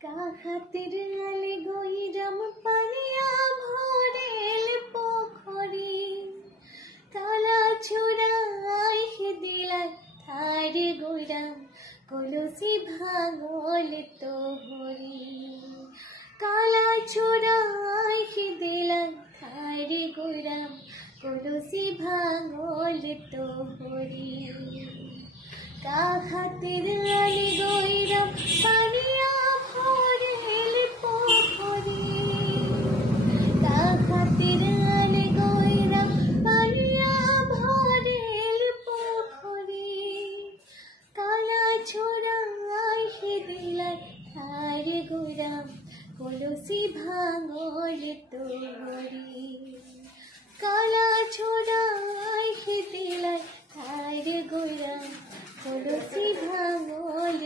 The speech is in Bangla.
কাহাতের আলে গইরাম পানিয়া ভরেল পোখরি কালা ছোড়াই দিলাই থারে গইরাম কলসি ভাঙল তোহরি কালা ছোড়াই দিলাই থারে গইরাম কলসি ভাঙল তোহরি কাহাতের আলে গইরাম পানিয়া ভরেল পোখরি কাহাতের আলে গইরাম পানিয়া ভরেল পোখরি কালা ছোড়াই দিলাই থারে গইরাম কলসি ভাঙল তোহরি কালা ছোড়াই দিলাই থারে গইরাম কলসি ভাঙল।